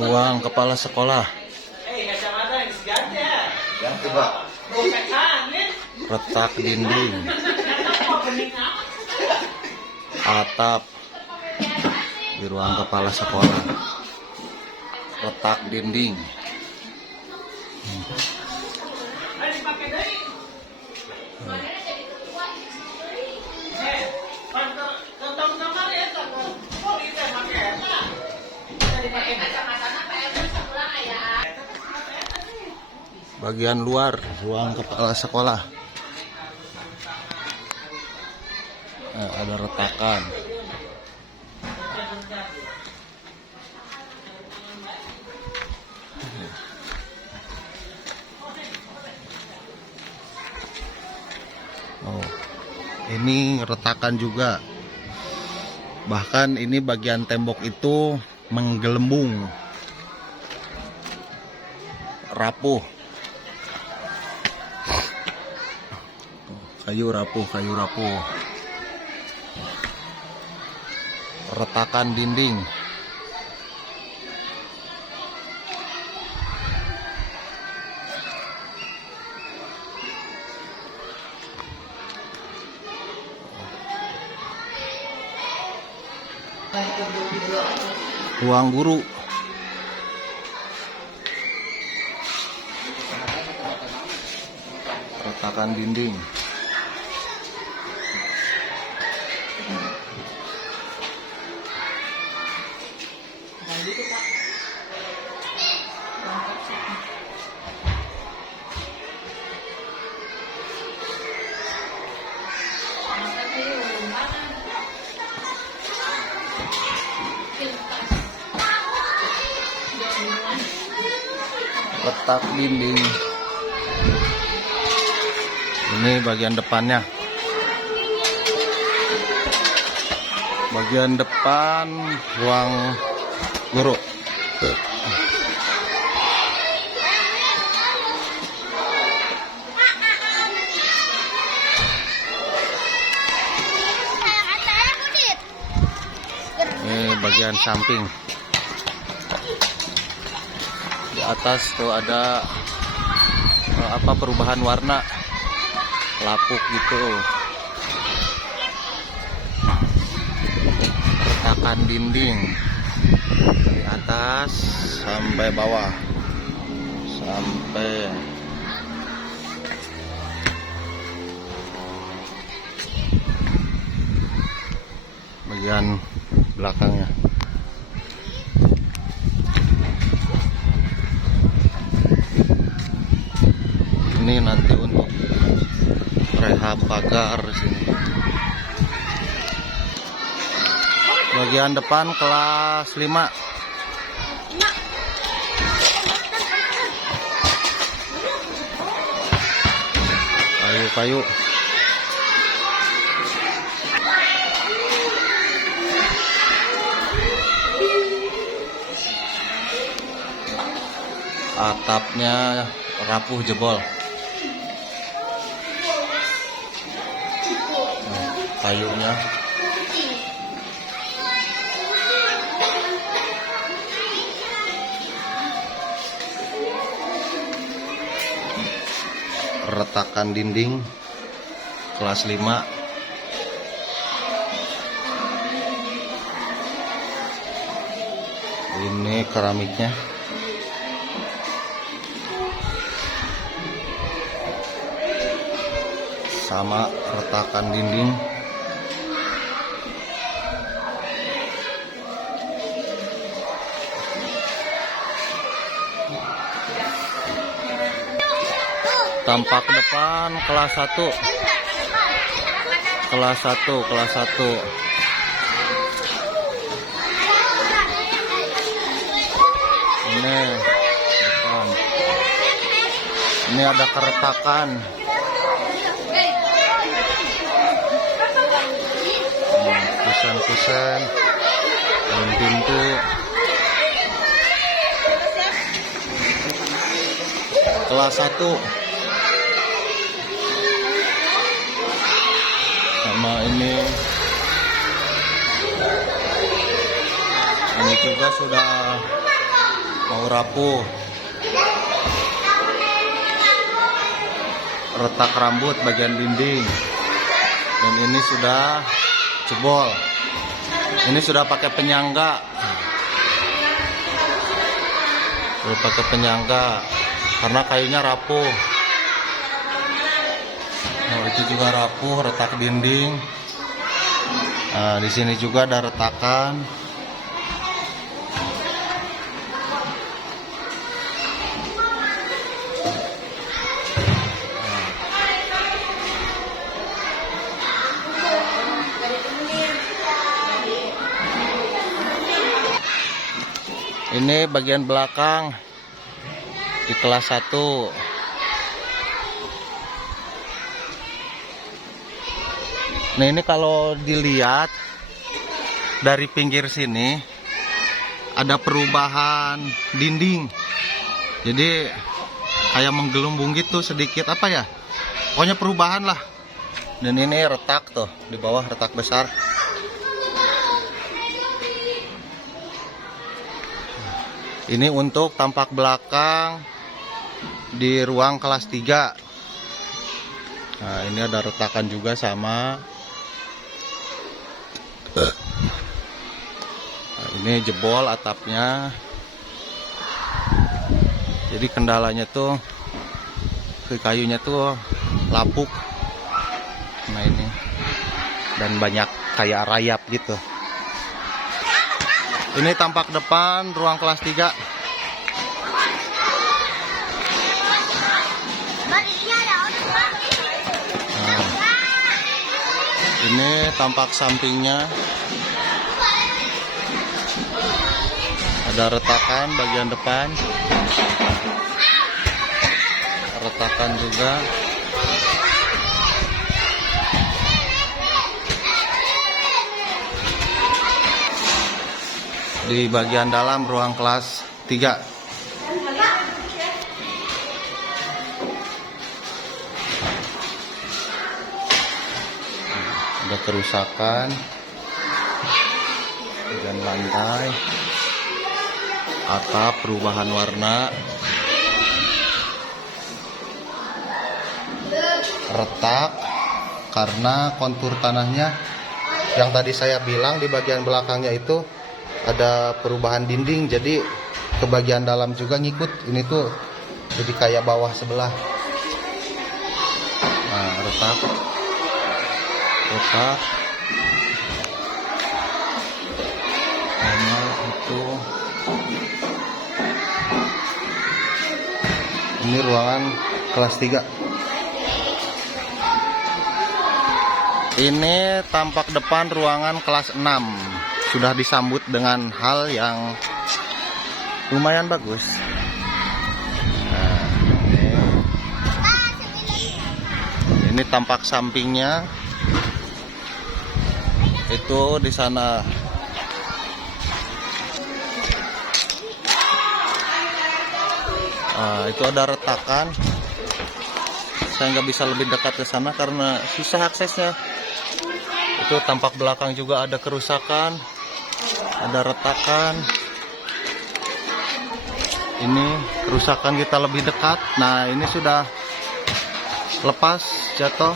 Ruang kepala sekolah. Retak dinding, atap di ruang kepala sekolah. Retak dinding. Bagian luar ruang kepala sekolah. Nah, ada retakan. Oh, ini retakan juga. Bahkan ini bagian tembok itu menggelembung, rapuh. Kayu rapuh. Retakan dinding. Ruang guru. Retakan dinding. Retak dinding. Ini bagian depannya. Bagian depan ruang guru. Ini bagian samping. Di atas tuh ada perubahan warna, lapuk gitu. Retakan dinding dari atas sampai bawah, sampai bagian belakangnya. Ini nanti untuk rehab pagar sini. Bagian depan kelas 5. Kayu-kayu. Atapnya rapuh, jebol. Kayunya retakan dinding kelas 5. Ini keramiknya. Sama retakan dinding. Tampak depan kelas 1. Kelas 1. Ini depan. Ini ada keretakan. Kusen-kusen dan pintu. Kelas 1. Sama ini juga sudah mau rapuh. Retak rambut bagian dinding. Dan ini sudah jebol. Ini sudah pakai penyangga. Sudah pakai penyangga karena kayunya rapuh. Nah, itu juga rapuh, retak dinding. Nah, di sini juga ada retakan. Ini bagian belakang di kelas 1. Nah, ini kalau dilihat dari pinggir sini ada perubahan dinding. Jadi kayak menggelembung gitu sedikit, apa ya? Pokoknya perubahan lah. Dan ini retak tuh, di bawah retak besar. Ini untuk tampak belakang di ruang kelas 3. Nah, ini ada retakan juga sama. Nah, ini jebol atapnya. Jadi kendalanya tuh ke kayunya tuh lapuk. Nah, ini dan banyak kayak rayap gitu. Ini tampak depan ruang kelas 3. Nah, ini tampak sampingnya. Ada retakan bagian depan. Retakan juga. Di bagian dalam ruang kelas 3. Ada kerusakan bagian lantai, atap perubahan warna, retak karena kontur tanahnya yang tadi saya bilang di bagian belakangnya itu ada perubahan dinding, jadi ke bagian dalam juga ngikut. Ini tuh jadi kayak bawah sebelah. Nah, retak. Nah, itu. Ini ruangan kelas 3. Ini tampak depan ruangan kelas 6. Sudah disambut dengan hal yang lumayan bagus. Nah, ini tampak sampingnya. Itu di sana. Nah, itu ada retakan. Saya nggak bisa lebih dekat ke sana karena susah aksesnya. Itu tampak belakang juga ada kerusakan. Ada retakan. Ini kerusakan kita lebih dekat. Nah, ini sudah lepas, jatuh.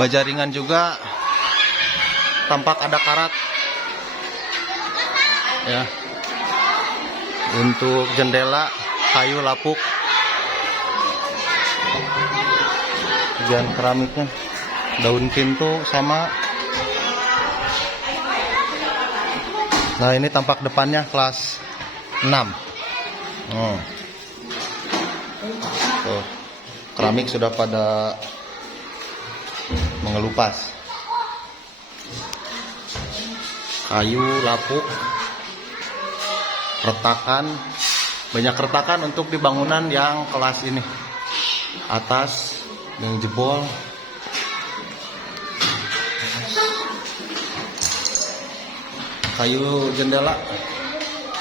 Baja ringan juga tampak ada karat. Ya. Untuk jendela kayu lapuk. Bagian keramiknya, daun pintu sama. Nah, ini tampak depannya kelas 6. Tuh, keramik sudah pada mengelupas. Kayu lapuk, retakan, banyak retakan untuk di bangunan yang kelas ini. Atas yang jebol. Kayu jendela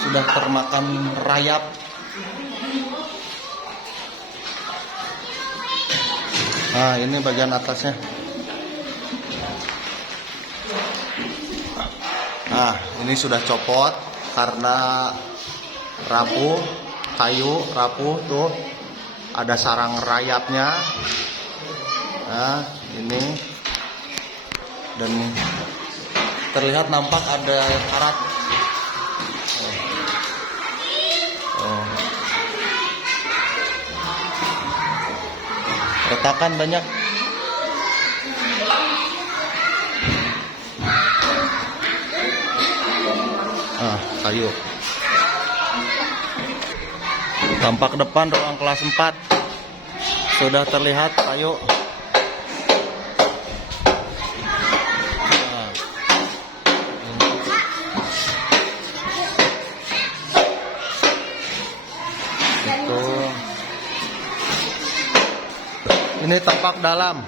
sudah termakan rayap. Nah, ini bagian atasnya. Nah, ini sudah copot karena rapuh, kayu rapuh tuh, ada sarang rayapnya. Nah ini, dan terlihat nampak ada karat. Retakan banyak. Kayu. Tampak depan ruang kelas 4 sudah terlihat kayu. Ini tampak dalam.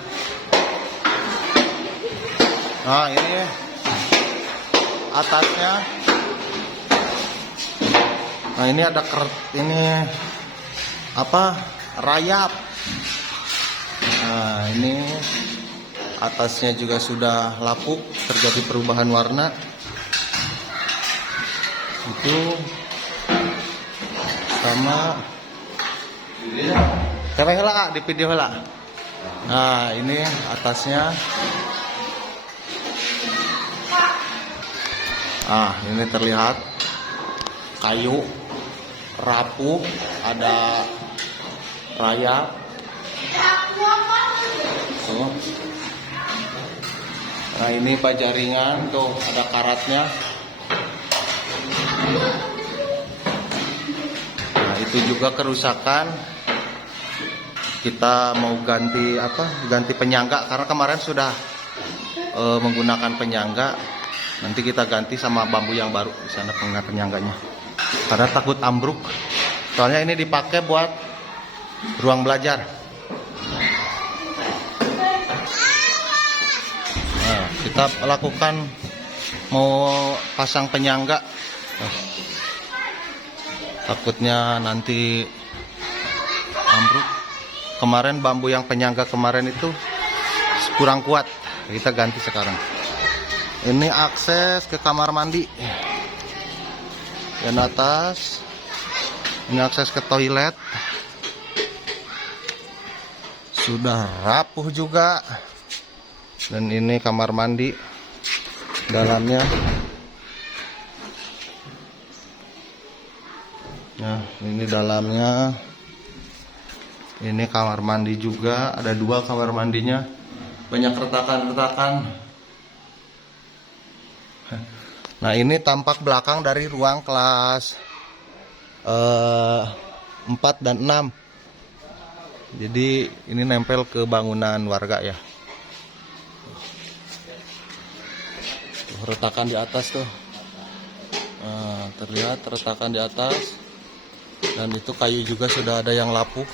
Nah ini atasnya. Nah ini ada ini apa, rayap. Nah ini atasnya juga sudah lapuk, terjadi perubahan warna. Itu sama heula di video heula. Nah ini atasnya. Ini terlihat kayu rapuh, ada rayap. Nah ini pajaringan tuh, ada karatnya. Nah itu juga kerusakan. Kita mau ganti penyangga, karena kemarin sudah menggunakan penyangga. Nanti kita ganti sama bambu yang baru di sana penyangganya. Karena takut ambruk. Soalnya ini dipakai buat ruang belajar. Nah, kita lakukan mau pasang penyangga. Takutnya nanti ambruk. Kemarin bambu yang penyangga kemarin itu kurang kuat. Kita ganti sekarang. Ini akses ke kamar mandi. Dan atas ini akses ke toilet. Sudah rapuh juga. Dan ini kamar mandi dalamnya. Nah ini dalamnya. Ini kamar mandi juga, ada 2 kamar mandinya. Banyak retakan-retakan. Nah ini tampak belakang dari ruang kelas 4 dan 6. Jadi ini nempel ke bangunan warga ya. Retakan di atas tuh. Nah, terlihat retakan di atas. Dan itu kayu juga sudah ada yang lapuk.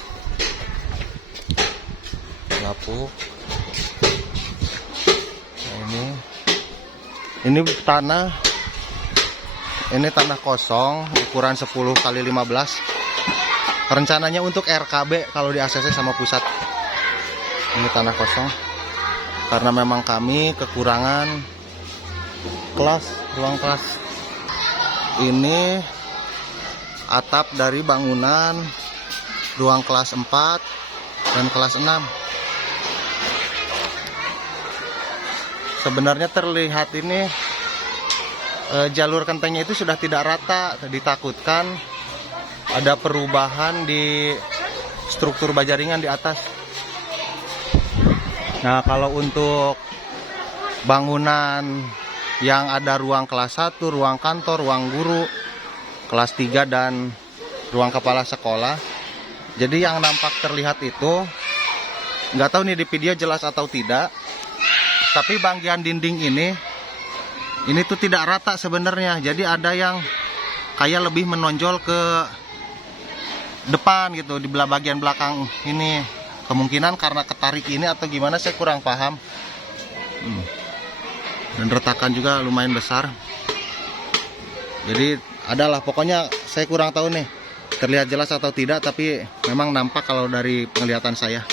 Nah, ini tanah. Ini tanah kosong ukuran 10 kali 15. Rencananya untuk RKB kalau di ACC sama pusat. Ini tanah kosong. Karena memang kami kekurangan ruang kelas. Ini atap dari bangunan ruang kelas 4 dan kelas 6. Sebenarnya terlihat ini jalur gentengnya itu sudah tidak rata. Ditakutkan ada perubahan di struktur bajaringan di atas. Nah kalau untuk bangunan yang ada ruang kelas 1, ruang kantor, ruang guru, kelas 3 dan ruang kepala sekolah. Jadi yang nampak terlihat itu, nggak tahu nih di video jelas atau tidak, tapi bagian dinding ini tuh tidak rata sebenarnya. Jadi ada yang kayak lebih menonjol ke depan gitu, di bagian belakang ini. Kemungkinan karena ketarik ini atau gimana, saya kurang paham. Dan retakan juga lumayan besar. Jadi adalah, pokoknya saya kurang tahu nih terlihat jelas atau tidak, tapi memang nampak kalau dari penglihatan saya.